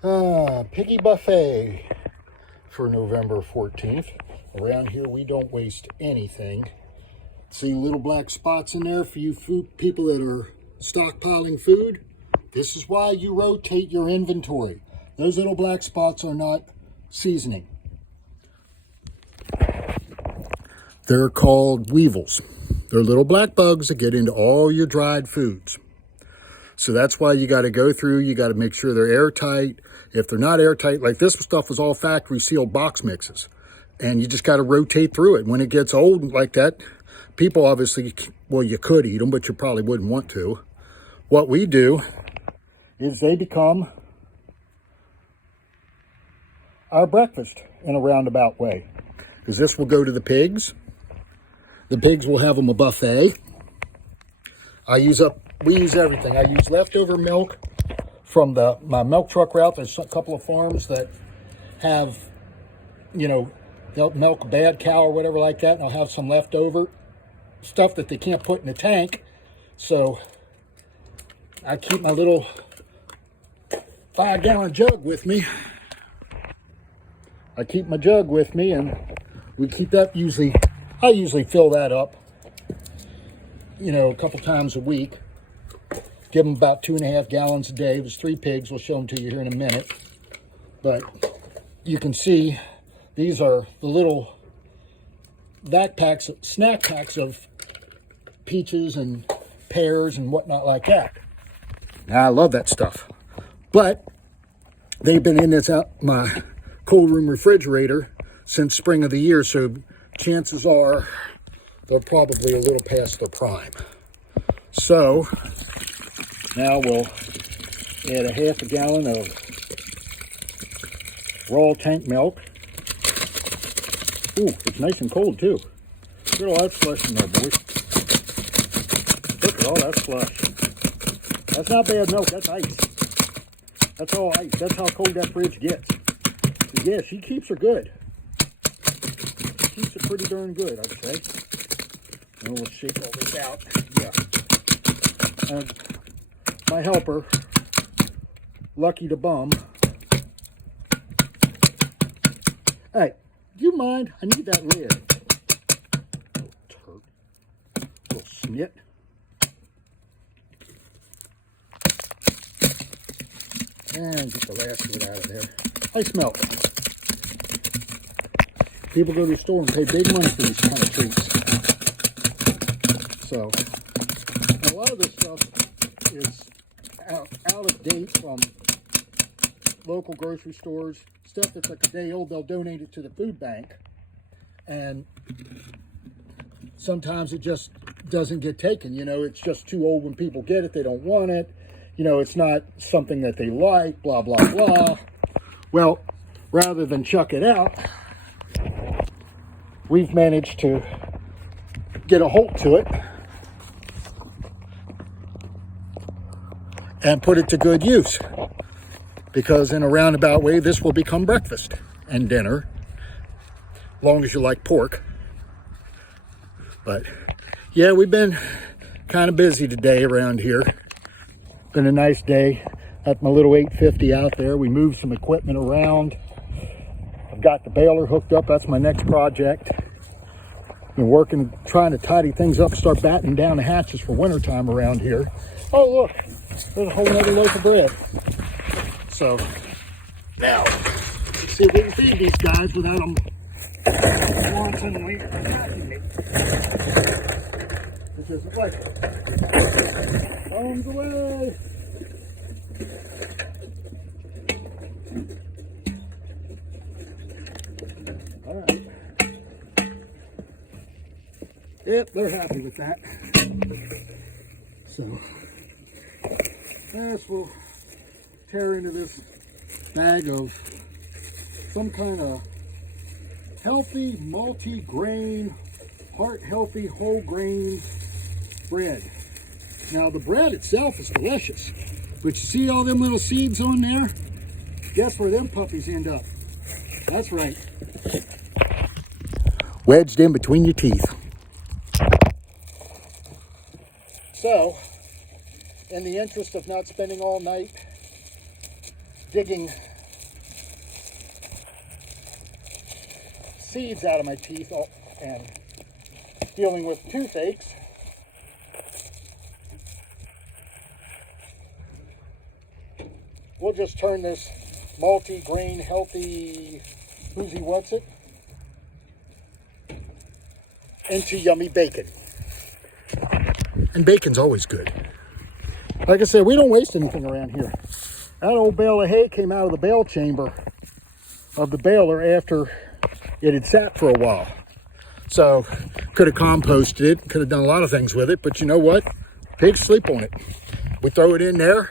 Piggy buffet for November 14th. Around here, we don't waste anything. See little black spots in there for you people that are stockpiling food? This is why you rotate your inventory. Those little black spots are not seasoning. They're called weevils. They're little black bugs that get into all your dried foods. So that's why you got to go through, you got to make sure they're airtight. If they're not airtight, like this stuff was all factory sealed box mixes. And you just got to rotate through it. When it gets old like that, people obviously, well, you could eat them, but you probably wouldn't want to. What we do is they become our breakfast in a roundabout way. Because this will go to the pigs. The pigs will have them a buffet. We use everything. I use leftover milk from my milk truck route. There's a couple of farms that have, they'll milk a bad cow or whatever like that, and I'll have some leftover stuff that they can't put in a tank. So I keep my little 5-gallon jug with me. I keep my jug with me, and we keep that I usually fill that up, a couple times a week. Give them about 2.5 gallons a day. There's 3 pigs. We'll show them to you here in a minute. But you can see these are the little snack packs of peaches and pears and whatnot like that. Now, I love that stuff. But they've been in my cold room refrigerator since spring of the year, so chances are they're probably a little past their prime. So now we'll add a 1/2 gallon of raw tank milk. Ooh, it's nice and cold too. Look at all that slush in there, boys. Look at all that slush. That's not bad milk, that's ice. That's all ice. That's how cold that fridge gets. So yeah, she keeps her good. Keeps it pretty darn good, I'd say. And we'll shake all this out. Yeah. And my helper, Lucky the Bum. Hey, do you mind? I need that lid. Little turd. Little snit. And get the last of it out of there. Ice melt. People go to the store and pay big money for these kind of treats. So, a lot of this stuff is out of date from local grocery stores. Stuff that's like a day old, they'll donate it to the food bank. And sometimes it just doesn't get taken. It's just too old when people get it. They don't want it. It's not something that they like, blah, blah, blah. Well, rather than chuck it out, we've managed to get a hold to it and put it to good use. Because in a roundabout way, this will become breakfast and dinner, as long as you like pork. But yeah, we've been kind of busy today around here. Been a nice day. Got my little 850 out there. We moved some equipment around. I've got the baler hooked up. That's my next project. Been working, trying to tidy things up, start battening down the hatches for wintertime around here. Oh, look, there's a whole other loaf of bread. So now, let's see if we can feed these guys without them wantonly attacking me. Which isn't like arms away. All right. Yep, they're happy with that. So, this will tear into this bag of some kind of healthy, multi-grain, heart-healthy, whole grain bread. Now, the bread itself is delicious, but you see all them little seeds on there? Guess where them puppies end up? That's right. Wedged in between your teeth. So, in the interest of not spending all night digging seeds out of my teeth and dealing with toothaches. We'll just turn this multi-grain, healthy, whoozy what's it, into yummy bacon. And bacon's always good. Like I said, we don't waste anything around here. That old bale of hay came out of the bale chamber of the baler after it had sat for a while. So, could have composted it, could have done a lot of things with it, but you know what? Pigs sleep on it. We throw it in there.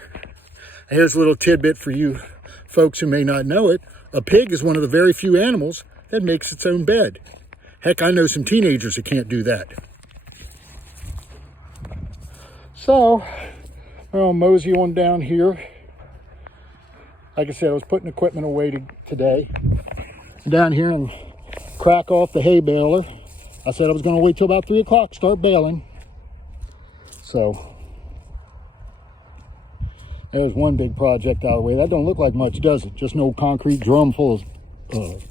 Here's a little tidbit for you folks who may not know it. A pig is one of the very few animals that makes its own bed. Heck, I know some teenagers that can't do that. So, I'll mosey on down here. Like I said, I was putting equipment away today. Down here and crack off the hay baler. I said I was going to wait till about 3 o'clock, start baling. So, there's one big project out of the way. That don't look like much, does it? Just an old concrete drum full of,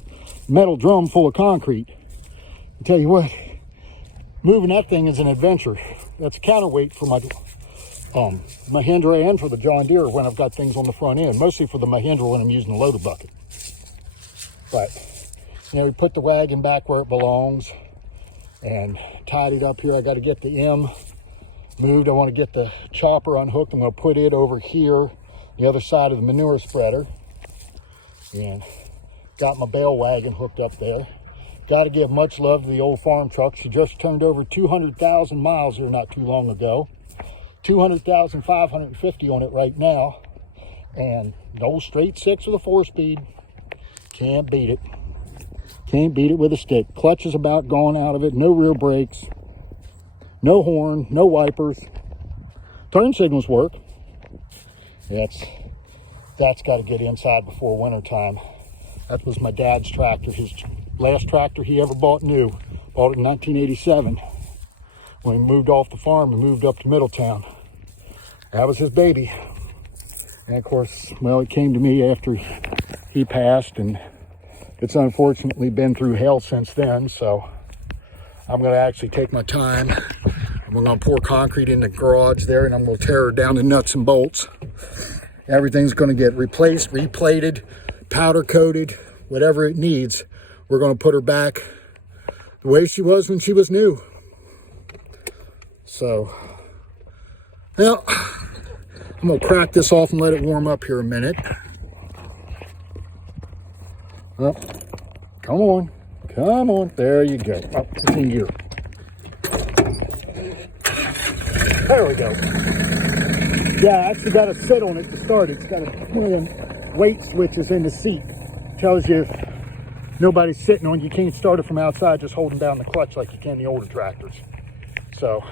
metal drum full of concrete. I tell you what, moving that thing is an adventure. That's a counterweight for my Mahindra and for the John Deere when I've got things on the front end. Mostly for the Mahindra when I'm using the loader bucket. But, you know, we put the wagon back where it belongs and tied it up here. I got to get the M moved. I want to get the chopper unhooked. I'm going to put it over here, the other side of the manure spreader. And got my bale wagon hooked up there. Got to give much love to the old farm truck. She just turned over 200,000 miles here not too long ago. 200,550 on it right now. And the old straight 6 with a 4-speed. Can't beat it. Can't beat it with a stick. Clutch is about gone out of it. No rear brakes. No horn. No wipers. Turn signals work. That's got to get inside before winter time. That was my dad's tractor. His last tractor he ever bought new. Bought it in 1987. When he moved off the farm and moved up to Middletown. That was his baby. And of course, well, it came to me after he passed, and it's unfortunately been through hell since then. So I'm going to actually take my time. We're going to pour concrete in the garage there, and I'm going to tear her down to nuts and bolts. Everything's going to get replaced, replated, powder coated, whatever it needs. We're going to put her back the way she was when she was new. So, well, I'm going to crack this off and let it warm up here a minute. Oh, come on. Come on. There you go. Oh, it's in gear. There we go. Yeah, I actually got to sit on it to start it. It's got one of them weight switches in the seat. Tells you if nobody's sitting on you, can't start it from outside just holding down the clutch like you can the older tractors. So,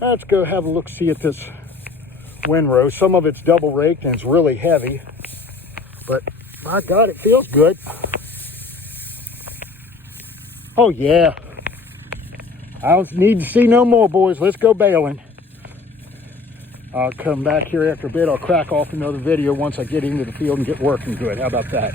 let's go have a look-see at this windrow. Some of it's double raked and it's really heavy. But, my God, it feels good. Oh, yeah. I don't need to see no more, boys. Let's go baling. I'll come back here after a bit. I'll crack off another video once I get into the field and get working good. How about that?